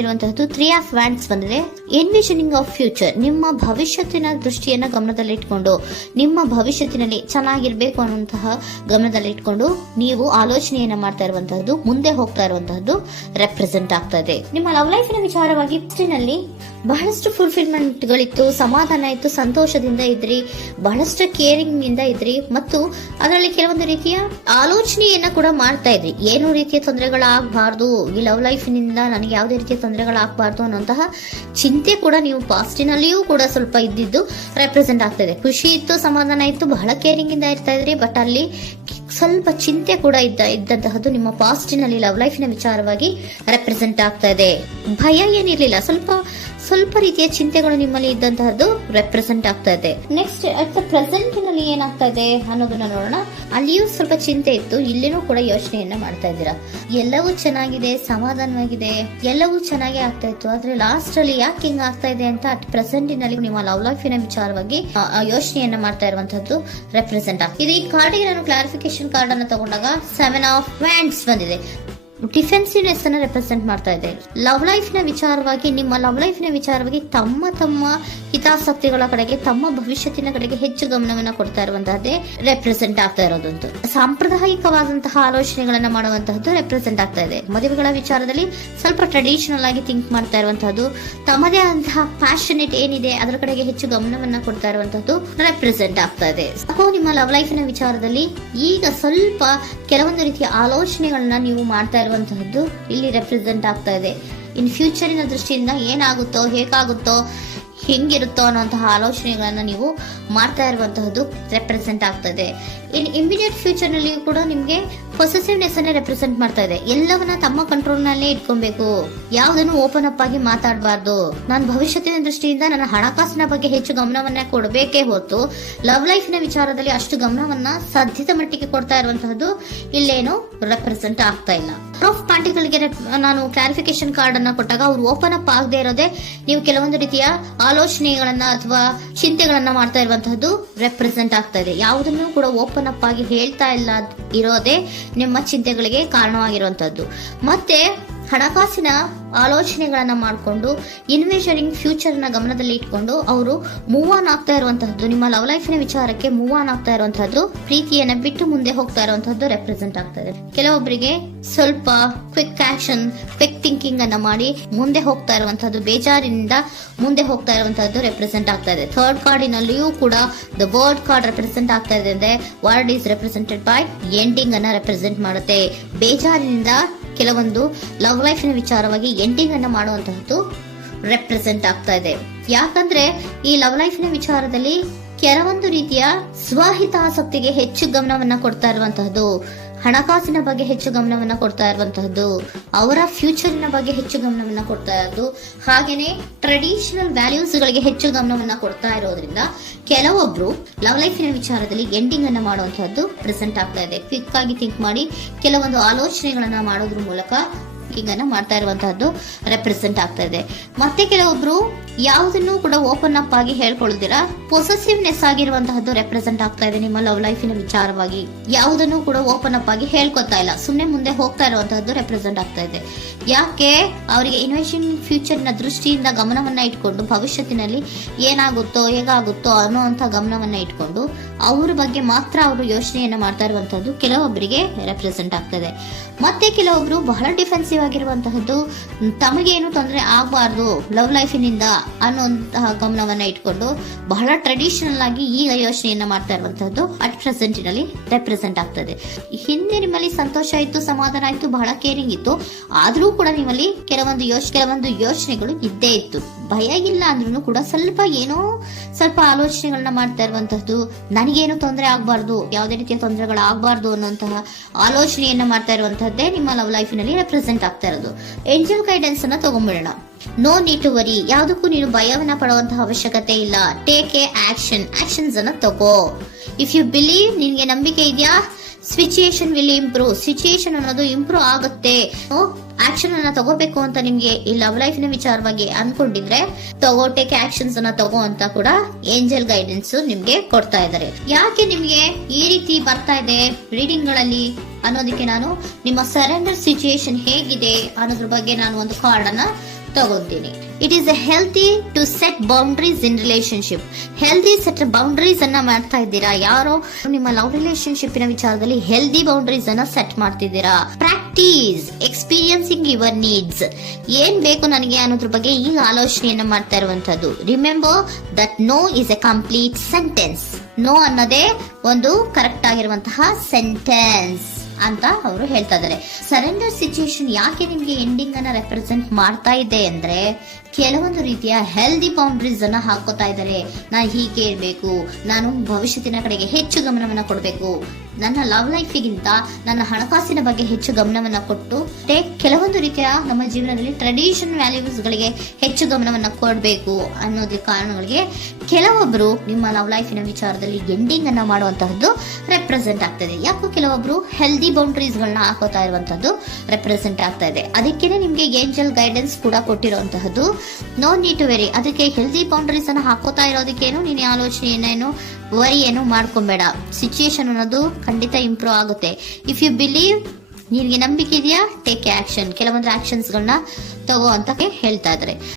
ಬಂದಿರುವಂತಹದ್ದು 3 of wands ಬಂದಿದೆ. ಎನ್ವಿಷನಿಂಗ್ of future, ನಿಮ್ಮ ಭವಿಷ್ಯತ್ತಿನ ದೃಷ್ಟಿಯನ್ನ ಗಮನದಲ್ಲಿಟ್ಕೊಂಡು, ನಿಮ್ಮ ಭವಿಷ್ಯತ್ತಿನಲ್ಲಿ ಚೆನ್ನಾಗಿರ್ಬೇಕು ಅನ್ನುವಂತಹ ಗಮನದಲ್ಲಿಟ್ಕೊಂಡು ನೀವು ಆಲೋಚನೆಯನ್ನ ಮಾಡ್ತಾ ಇರುವಂತಹದ್ದು, ಮುಂದೆ ಹೋಗ್ತಾ ಇರುವಂತಹದ್ದು ರೆಪ್ರೆಸೆಂಟ್ ಆಗ್ತಾ ಇದೆ. ನಿಮ್ಮ ಲವ್ ಲೈಫಿನ ವಿಚಾರವಾಗಿ ನಲ್ಲಿ ಬಹಳಷ್ಟು ಫುಲ್ಫಿಲ್ಮೆಂಟ್ ಗಳಿತ್ತು, ಸಮಾಧಾನ ಇತ್ತು, ಸಂತೋಷದಿಂದ ಇದ್ರಿ, ಬಹಳಷ್ಟು ಕೇರಿಂಗ್ ಇಂದ ಇದ್ರಿ, ಮತ್ತು ಅದರಲ್ಲಿ ಕೆಲವೊಂದು ರೀತಿಯ ಆಲೋಚನೆಯನ್ನ ಕೂಡ ಮಾಡ್ತಾ ಇದ್ರಿ. ಏನು ರೀತಿಯ ತೊಂದರೆಗಳಾಗಬಾರ್ದು, ಈ ಲವ್ ಲೈಫಿನಿಂದ ನನಗೆ ಯಾವುದೇ ರೀತಿಯ ತೊಂದರೆಗಳಾಗಬಾರ್ದು ಅನ್ನುವಂತಹ ಚಿಂತೆ ಕೂಡ ನೀವು ಪಾಸ್ಟಿನಲ್ಲಿಯೂ ಕೂಡ ಸ್ವಲ್ಪ ಇದ್ದಿದ್ದು ರೆಪ್ರೆಸೆಂಟ್ ಆಗ್ತಾ ಇದೆ. ಖುಷಿ ಇತ್ತು, ಸಮಾಧಾನ ಇತ್ತು, ಬಹಳ ಕೇರಿಂಗ್ ಇಂದ ಇರ್ತಾ ಇದ್ರಿ, ಬಟ್ ಅಲ್ಲಿ ಸ್ವಲ್ಪ ಚಿಂತೆ ಕೂಡ ಇದ್ದಂತಹದ್ದು ನಿಮ್ಮ ಪಾಸ್ಟಿನಲ್ಲಿ ಲವ್ ಲೈಫಿನ ವಿಚಾರವಾಗಿ ರೆಪ್ರೆಸೆಂಟ್ ಆಗ್ತಾ ಇದೆ. ಭಯ ಏನಿರ್ಲಿಲ್ಲ, ಸ್ವಲ್ಪ ರೀತಿಯ ಚಿಂತೆಗಳು ನಿಮ್ಮಲ್ಲಿ ಇದ್ದಂತಹದ್ದು ರೆಪ್ರೆಸೆಂಟ್ ಆಗ್ತಾ ಇದೆ. ನೆಕ್ಸ್ಟ್ ಅಟ್ ದ ಪ್ರೆಸೆಂಟ್ ನಲ್ಲಿ ಏನಾಗ್ತಾ ಇದೆ ಅನ್ನೋದನ್ನ ನೋಡೋಣ. ಅಲ್ಲಿಯೂ ಸ್ವಲ್ಪ ಚಿಂತೆ ಇತ್ತು, ಇಲ್ಲಿನೂ ಕೂಡ ಯೋಚನೆಯನ್ನ ಮಾಡ್ತಾ ಇದ್ದೀರಾ. ಎಲ್ಲವೂ ಚೆನ್ನಾಗಿದೆ, ಸಮಾಧಾನವಾಗಿದೆ, ಎಲ್ಲವೂ ಚೆನ್ನಾಗಿ ಆಗ್ತಾ ಇತ್ತು, ಆದ್ರೆ ಲಾಸ್ಟ್ ಅಲ್ಲಿ ಯಾಕೆ ಹಿಂಗ್ ಆಗ್ತಾ ಇದೆ ಅಂತ ಅಟ್ ಪ್ರೆಸೆಂಟ್ ನಲ್ಲಿ ನಿಮ್ಮ ಲವ್ ಲೈಫಿನ ವಿಚಾರವಾಗಿ ಯೋಚನೆಯನ್ನ ಮಾಡ್ತಾ ಇರುವಂತದ್ದು ರೆಪ್ರೆಸೆಂಟ್ ಆಗ್ತದೆ. ಇದು ಈ ಕಾರ್ಡಿಗೆ ನಾನು ಕ್ಲಾರಿಫಿಕೇಶನ್ ಕಾರ್ಡ್ ಅನ್ನು ತಗೊಂಡಾಗ 7 ಆಫ್ ವ್ಯಾಂಡ್ಸ್ ಬಂದಿದೆ. ಡಿಫೆನ್ಸಿವ್ನೆಸ್ ಅನ್ನ ರೆಪ್ರೆಸೆಂಟ್ ಮಾಡ್ತಾ ಇದೆ. ಲವ್ ಲೈಫ್ ನ ವಿಚಾರವಾಗಿ, ನಿಮ್ಮ ಲವ್ ಲೈಫ್ ನ ವಿಚಾರವಾಗಿ ತಮ್ಮ ಹಿತಾಸಕ್ತಿಗಳ ಕಡೆಗೆ, ತಮ್ಮ ಭವಿಷ್ಯತ್ತಿನ ಕಡೆಗೆ ಹೆಚ್ಚು ಗಮನವನ್ನ ಕೊಡ್ತಾ ಇರುವಂತಹದ್ದೇ ರೆಪ್ರೆಸೆಂಟ್ ಆಗ್ತಾ ಇರೋದಂತೂ. ಸಾಂಪ್ರದಾಯಿಕವಾದಂತಹ ಆಲೋಚನೆಗಳನ್ನ ಮಾಡುವಂತಹದ್ದು ರೆಪ್ರೆಸೆಂಟ್ ಆಗ್ತಾ ಇದೆ. ಮದುವೆಗಳ ವಿಚಾರದಲ್ಲಿ ಸ್ವಲ್ಪ ಟ್ರೆಡಿಷನಲ್ ಆಗಿ ಥಿಂಕ್ ಮಾಡ್ತಾ ಇರುವಂತಹದ್ದು, ತಮ್ಮದೇ ಆದಂತಹ ಪ್ಯಾಷನೇಟ್ ಏನಿದೆ ಅದರ ಕಡೆಗೆ ಹೆಚ್ಚು ಗಮನವನ್ನ ಕೊಡ್ತಾ ಇರುವಂತಹದ್ದು ರೆಪ್ರೆಸೆಂಟ್ ಆಗ್ತಾ ಇದೆ. ನಿಮ್ಮ ಲವ್ ಲೈಫ್ ನ ವಿಚಾರದಲ್ಲಿ ಈಗ ಸ್ವಲ್ಪ ಕೆಲವೊಂದು ರೀತಿಯ ಆಲೋಚನೆಗಳನ್ನ ನೀವು ಮಾಡ್ತಾ ಇರುವಂತಹದ್ದು ಇಲ್ಲಿ ರೆಪ್ರೆಸೆಂಟ್ ಆಗ್ತಾ ಇದೆ. ಇನ್ ಫ್ಯೂಚರಿನ ದೃಷ್ಟಿಯಿಂದ ಏನಾಗುತ್ತೋ, ಹೇಗಾಗುತ್ತೋ, ಹೆಂಗಿರುತ್ತೋ ಅನ್ನುವಂತಹ ಆಲೋಚನೆಗಳನ್ನ ನೀವು ಮಾಡ್ತಾ ಇರುವಂತಹದ್ದು ರೆಪ್ರೆಸೆಂಟ್ ಆಗ್ತದೆ. ಇನ್ ಇಮಿಡಿಯೇಟ್ ಫ್ಯೂಚರ್ ನಲ್ಲಿ ಕೂಡ ನಿಮ್ಗೆ ಪೊಸೆಸಿವ್ನೆಸ್ ಅನ್ನ ರೆಪ್ರೆಸೆಂಟ್ ಮಾಡ್ತಾ ಇದೆ. ಎಲ್ಲವನ್ನ ತಮ್ಮ ಕಂಟ್ರೋಲ್ ನಲ್ಲೇ ಇಟ್ಕೊಬೇಕು, ಯಾವುದನ್ನು ಓಪನ್ ಅಪ್ ಆಗಿ ಮಾತಾಡಬಾರ್ದು. ನಾನು ಭವಿಷ್ಯತ್ತಿನ ದೃಷ್ಟಿಯಿಂದ ನನ್ನ ಹಣಕಾಸಿನ ಬಗ್ಗೆ ಹೆಚ್ಚು ಗಮನವನ್ನ ಕೊಡಬೇಕೇ ಹೊತ್ತು ಲವ್ ಲೈಫಿನ ವಿಚಾರದಲ್ಲಿ ಅಷ್ಟು ಗಮನವನ್ನ ಸಾಧ್ಯದ ಮಟ್ಟಿಗೆ ಕೊಡ್ತಾ ಇರುವಂತಹದ್ದು ಇಲ್ಲೇನು ರೆಪ್ರೆಸೆಂಟ್ ಆಗ್ತಾ ಇಲ್ಲ. ಆಫ್ ಪಾರ್ಟಿಗಳಿಗೆ ನಾನು ಕ್ಲಾರಿಫಿಕೇಶನ್ ಕಾರ್ಡ್ ಅನ್ನ ಕೊಟ್ಟಾಗ ಅವ್ರು ಓಪನ್ ಅಪ್ ಆಗದೆ ಇರೋದೇ ನೀವು ಕೆಲವೊಂದು ರೀತಿಯ ಆಲೋಚನೆಗಳನ್ನ ಅಥವಾ ಚಿಂತೆಗಳನ್ನ ಮಾಡ್ತಾ ಇರುವಂತಹದ್ದು ರೆಪ್ರೆಸೆಂಟ್ ಆಗ್ತಾ ಇದೆ. ಯಾವುದನ್ನು ಕೂಡ ಓಪನ್ ಅಪ್ ಆಗಿ ಹೇಳ್ತಾ ಇಲ್ಲ ಇರೋದೇ ನಿಮ್ಮ ಚಿಂತೆಗಳಿಗೆ ಕಾರಣವಾಗಿರುವಂತಹದ್ದು. ಮತ್ತೆ ಹಣಕಾಸಿನ ಆಲೋಚನೆಗಳನ್ನ ಮಾಡಿಕೊಂಡು ಇನ್ವೆಸ್ಟಿಂಗ್ ಫ್ಯೂಚರ್ ನ ಗಮನದಲ್ಲಿ ಇಟ್ಕೊಂಡು ಅವರು ಮೂವ್ ಆನ್ ಆಗ್ತಾ ಇರುವಂತಹದ್ದು, ನಿಮ್ಮ ಲವ್ ಲೈಫಿನ ವಿಚಾರಕ್ಕೆ ಮೂವ್ ಆನ್ ಆಗ್ತಾ ಇರುವಂತಹದ್ದು, ಪ್ರೀತಿಯನ್ನ ಬಿಟ್ಟು ಮುಂದೆ ಹೋಗ್ತಾ ಇರುವಂತಹದ್ದು ರೆಪ್ರೆಸೆಂಟ್ ಆಗ್ತಾ ಇದೆ. ಕೆಲವೊಬ್ಬರಿಗೆ ಸ್ವಲ್ಪ ಕ್ವಿಕ್ ಆಕ್ಷನ್, ಕ್ವಿಕ್ ಥಿಂಕಿಂಗ್ ಅನ್ನ ಮಾಡಿ ಮುಂದೆ ಹೋಗ್ತಾ ಇರುವಂತಹದ್ದು, ಬೇಜಾರಿನಿಂದ ಮುಂದೆ ಹೋಗ್ತಾ ಇರುವಂತಹದ್ದು ರೆಪ್ರೆಸೆಂಟ್ ಆಗ್ತಾ ಇದೆ. ಥರ್ಡ್ ಕಾರ್ಡಿನಲ್ಲಿಯೂ ಕೂಡ ದ ವರ್ಡ್ ಕಾರ್ಡ್ ರೆಪ್ರೆಸೆಂಟ್ ಆಗ್ತಾ ಇದೆ. ಅಂದ್ರೆ word is represented by ending ಅನ್ನ ರೆಪ್ರೆಸೆಂಟ್ ಮಾಡುತ್ತೆ. ಬೇಜಾರಿನಿಂದ ಕೆಲವೊಂದು ಲವ್ ಲೈಫಿನ ವಿಚಾರವಾಗಿ ಎಂಡಿಂಗ್ ಅನ್ನ ಮಾಡುವಂತಹದ್ದು ರೆಪ್ರೆಸೆಂಟ್ ಆಗ್ತಾ ಇದೆ. ಯಾಕಂದ್ರೆ ಈ ಲವ್ ಲೈಫಿನ ವಿಚಾರದಲ್ಲಿ ಕೆಲವೊಂದು ರೀತಿಯ ಸ್ವಹಿತಾಸಕ್ತಿಗೆ ಹೆಚ್ಚು ಗಮನವನ್ನ ಕೊಡ್ತಾ ಇರುವಂತಹದ್ದು, ಹಣಕಾಸಿನ ಬಗ್ಗೆ ಹೆಚ್ಚು ಗಮನವನ್ನ ಕೊಡ್ತಾ ಇರುವಂತಹದ್ದು, ಅವರ ಫ್ಯೂಚರಿನ ಬಗ್ಗೆ ಹೆಚ್ಚು ಗಮನವನ್ನ ಕೊಡ್ತಾ ಇರೋದು, ಹಾಗೇನೆ ಟ್ರೆಡಿಷನಲ್ ವ್ಯಾಲ್ಯೂಸ್ ಗಳಿಗೆ ಹೆಚ್ಚು ಗಮನವನ್ನ ಕೊಡ್ತಾ ಇರೋದ್ರಿಂದ ಕೆಲವೊಬ್ರು ಲವ್ ಲೈಫಿನ ವಿಚಾರದಲ್ಲಿ ಎಂಡಿಂಗ್ ಅನ್ನ ಮಾಡುವಂತಹದ್ದು ಪ್ರೆಸೆಂಟ್ ಆಗ್ತಾ ಇದೆ. ಕ್ವಿಕ್ ಆಗಿ ಥಿಂಕ್ ಮಾಡಿ ಕೆಲವೊಂದು ಆಲೋಚನೆಗಳನ್ನ ಮಾಡೋದ್ರ ಮೂಲಕ ಹಿಂಗನ್ನ ಮಾಡ್ತಾ ಇರುವಂತಹದ್ದು ರೆಪ್ರೆಸೆಂಟ್ ಆಗ್ತಾ ಇದೆ. ಮತ್ತೆ ಕೆಲವೊಬ್ರು ಯಾವುದನ್ನು ಕೂಡ ಓಪನ್ ಅಪ್ ಆಗಿ ಹೇಳ್ಕೊಳ್ಳುದಿರ ಪೊಸೆಸಿವ್ನೆಸ್ ಆಗಿರುವಂತಹದ್ದು ರೆಪ್ರೆಸೆಂಟ್ ಆಗ್ತಾ ಇದೆ. ನಿಮ್ಮ ಲವ್ ಲೈಫಿನ ವಿಚಾರವಾಗಿ ಯಾವುದನ್ನು ಕೂಡ ಓಪನ್ ಅಪ್ ಆಗಿ ಹೇಳ್ಕೊತಾ ಇಲ್ಲ, ಸುಮ್ಮನೆ ಮುಂದೆ ಹೋಗ್ತಾ ಇರುವಂತಹದ್ದು ರೆಪ್ರೆಸೆಂಟ್ ಆಗ್ತಾ ಇದೆ. ಯಾಕೆ ಅವರಿಗೆ ಇನ್ವೆಸ್ಟಿಂಗ್ ಫ್ಯೂಚರ್ ನ ದೃಷ್ಟಿಯಿಂದ ಗಮನವನ್ನ ಇಟ್ಕೊಂಡು ಭವಿಷ್ಯತ್ತಿನಲ್ಲಿ ಏನಾಗುತ್ತೋ, ಹೇಗಾಗುತ್ತೋ ಅನ್ನೋಂಥ ಗಮನವನ್ನ ಇಟ್ಕೊಂಡು ಅವ್ರ ಬಗ್ಗೆ ಮಾತ್ರ ಅವರು ಯೋಚನೆಯನ್ನ ಮಾಡ್ತಾ ಇರುವಂತಹದ್ದು ಕೆಲವೊಬ್ಬರಿಗೆ ರೆಪ್ರೆಸೆಂಟ್ ಆಗ್ತದೆ. ಮತ್ತೆ ಕೆಲವೊಬ್ರು ಬಹಳ ಡಿಫೆನ್ಸಿವ್ ಆಗಿರುವಂತಹದ್ದು, ತಮಗೇನು ತೊಂದರೆ ಆಗಬಾರ್ದು ಲವ್ ಲೈಫಿನಿಂದ ಅನ್ನುವಂತಹ ಗಮನವನ್ನ ಇಟ್ಕೊಂಡು ಬಹಳ ಟ್ರೆಡಿಷನಲ್ ಆಗಿ ಈಗ ಯೋಚನೆಯನ್ನ ಮಾಡ್ತಾ ಇರುವಂತಹದ್ದು ಅಟ್ ಪ್ರೆಸೆಂಟಿನಲ್ಲಿ ರೆಪ್ರೆಸೆಂಟ್ ಆಗ್ತದೆ. ಹಿಂದೆ ನಿಮ್ಮಲ್ಲಿ ಸಂತೋಷ ಇತ್ತು, ಸಮಾಧಾನ ಇತ್ತು, ಬಹಳ ಕೇರಿಂಗ್ ಇತ್ತು, ಆದ್ರೂ ಕೂಡ ನಿಮ್ಮಲ್ಲಿ ಕೆಲವೊಂದು ಯೋಚನೆಗಳು ಇದ್ದೇ ಇತ್ತು. ಭಯ ಇಲ್ಲ ಅಂದ್ರೂ ಕೂಡ ಸ್ವಲ್ಪ ಆಲೋಚನೆಗಳನ್ನ ಮಾಡ್ತಾ ಇರುವಂತಹದ್ದು, ನನಗೇನು ತೊಂದರೆ ಆಗಬಾರ್ದು, ಯಾವುದೇ ರೀತಿಯ ತೊಂದರೆಗಳು ಆಗಬಾರ್ದು ಅನ್ನುವಂತಹ ಆಲೋಚನೆಯನ್ನ ಮಾಡ್ತಾ ಇರುವಂತಹದ್ದೇ ನಿಮ್ಮ ಲವ್ ಲೈಫಿನಲ್ಲಿ ರೆಪ್ರೆಸೆಂಟ್ ಆಗ್ತಾ ಇರೋದು. ಏಂಜಲ್ ಗೈಡೆನ್ಸ್ ಅನ್ನ ತಗೊಂಡ್ಬಿಡೋಣ. ನೋ ನೀಡ್ ಟು ವರಿ, ಯಾವುದಕ್ಕೂ ನೀನು ಭಯವನ್ನ ಪಡುವಂತಹ ಅವಶ್ಯಕತೆ ಇಲ್ಲ. ಟೇಕ್ ಎ ಆಕ್ಷನ್ಸ್ ಅನ್ನ ತಗೋ. ಇಫ್ ಯು ಬಿಲೀವ್, ನಿನ್ಗೆ ನಂಬಿಕೆ ಇದೆಯಾ, ಸಿಚುಯೇಷನ್ ವಿಲ್ ಇಂಪ್ರೂವ್, ಸಿಚುಯೇಷನ್ ಅನ್ನೋದು ಇಂಪ್ರೂವ್ ಆಗುತ್ತೆ. ಆಕ್ಷನ್ ಅನ್ನ ತಗೋಬೇಕು ಅಂತ ನಿಮ್ಗೆ ಈ ಲವ್ ಲೈಫಿನ ವಿಚಾರವಾಗಿ ಅನ್ಕೊಂಡಿದ್ರೆ ಟೇಕ್ ಆಕ್ಷನ್ಸ್ ಅನ್ನ ತಗೋ ಅಂತ ಕೂಡ ಏಂಜಲ್ ಗೈಡೆನ್ಸ್ ನಿಮ್ಗೆ ಕೊಡ್ತಾ ಇದ್ದಾರೆ. ಯಾಕೆ ನಿಮ್ಗೆ ಈ ರೀತಿ ಬರ್ತಾ ಇದೆ ರೀಡಿಂಗ್ ಗಳಲ್ಲಿ ಅನ್ನೋದಕ್ಕೆ ನಾನು ನಿಮ್ಮ ಸರೆಂಡರ್ ಸಿಚುಯೇಷನ್ ಹೇಗಿದೆ ಅನ್ನೋದ್ರ ಬಗ್ಗೆ ನಾನು ಒಂದು ಕಾರ್ಡ್ ಅನ್ನ ತಗೊಂತೀನಿ. It is a healthy to set boundaries in relationship. Healthy set boundaries ಅನ್ನ ಮಾಡ್ತಾ ಇದ್ದೀರಾ? ಯಾರೋ ನಿಮ್ಮ ಲವ್ ರಿಲೇಶನ್ಶಿಪ್ ವಿಚಾರದಲ್ಲಿ ಹೆಲ್ದಿ ಬೌಂಡ್ರೀಸ್ ಅನ್ನ ಸೆಟ್ ಮಾಡ್ತಿದ್ದೀರಾ? Practice experiencing your needs. ಏನ್ ಬೇಕು ನನಗೆ ಅನ್ನೋದ್ರ ಬಗ್ಗೆ ಈಗ ಆಲೋಚನೆಯನ್ನ ಮಾಡ್ತಾ ಇರುವಂತದ್ದು. Remember that no is a complete sentence. No ಅನ್ನೋದೇ ಒಂದು ಕರೆಕ್ಟ್ ಆಗಿರುವಂತಹ ಸೆಂಟೆನ್ಸ್ ಅಂತ ಅವರು ಹೇಳ್ತಾ ಇದ್ದಾರೆ. ಸರೆಂಡರ್ ಸಿಚುಯೇಷನ್ ಯಾಕೆ ನಿಮ್ಗೆ ಎಂಡಿಂಗ್ ಅನ್ನ ರೆಪ್ರೆಸೆಂಟ್ ಮಾಡ್ತಾ ಇದೆ ಅಂದ್ರೆ, ಕೆಲವೊಂದು ರೀತಿಯ ಹೆಲ್ದಿ ಬೌಂಡ್ರೀಸ್ ಅನ್ನ ಹಾಕೋತಾ ಇದ್ದಾರೆ. ನಾನು ಹೀಗೆ ಇರಬೇಕು, ನಾನು ಭವಿಷ್ಯತ್ತಿನ ಕಡೆಗೆ ಹೆಚ್ಚು ಗಮನವನ್ನ ಕೊಡಬೇಕು, ನನ್ನ ಲವ್ ಲೈಫಿಗಿಂತ ನನ್ನ ಹಣಕಾಸಿನ ಬಗ್ಗೆ ಹೆಚ್ಚು ಗಮನವನ್ನ ಕೊಟ್ಟು ಕೆಲವೊಂದು ರೀತಿಯ ನಮ್ಮ ಜೀವನದಲ್ಲಿ ಟ್ರೆಡಿಷನ್ ವ್ಯಾಲ್ಯೂಸ್ ಗಳಿಗೆ ಹೆಚ್ಚು ಗಮನವನ್ನ ಕೊಡಬೇಕು ಅನ್ನೋದ್ರ ಕಾರಣಗಳಿಗೆ ಕೆಲವೊಬ್ರು ನಿಮ್ಮ ಲವ್ ಲೈಫಿನ ವಿಚಾರದಲ್ಲಿ ಎಂಡಿಂಗ್ ಅನ್ನ ಮಾಡುವಂತಹದ್ದು ರೆಪ್ರೆಸೆಂಟ್ ಆಗ್ತದೆ. ಯಾಕೋ ಕೆಲವೊಬ್ರು ಹೆಲ್ದಿ ಬೌಂಡ್ರೀಸ್ ಗಳನ್ನ ಹಾಕೋತಾ ಇರುವಂತಹದ್ದು ರೆಪ್ರೆಸೆಂಟ್ ಆಗ್ತಾ ಇದೆ. ಅದಕ್ಕೇನೆ ನಿಮ್ಗೆ ಏಂಜಲ್ ಗೈಡೆನ್ಸ್ ಕೂಡ ಕೊಟ್ಟಿರುವಂತಹದ್ದು. No need to worry. ಅದಕ್ಕೆ ಹೆಲ್ದಿ ಬೌಂಡ್ರೀಸ್ ಅನ್ನ ಹಾಕೋತಾ ಇರೋದಕ್ಕೇನು ನೀನು ಆಲೋಚನೆಯನ್ನೇನು ವರಿ ಏನು ಮಾಡ್ಕೊಂಬೇಡ. ಸಿಚುಯೇಷನ್ ಅನ್ನೋದು ಖಂಡಿತ ಇಂಪ್ರೂವ್ ಆಗುತ್ತೆ. ಇಫ್ ಯು ಬಿಲೀವ್, ನಿನಗೆ ನಂಬಿಕೆ ಇದೆಯಾ, ಟೇಕ್ ಆಕ್ಷನ್. ಕೆಲವೊಂದು ಆಕ್ಷನ್ಸ್ ಗಳನ್ನ ತಗೋ ಅಂತ ಹೇಳ್ತಾ ಇದ್ದಾರೆ.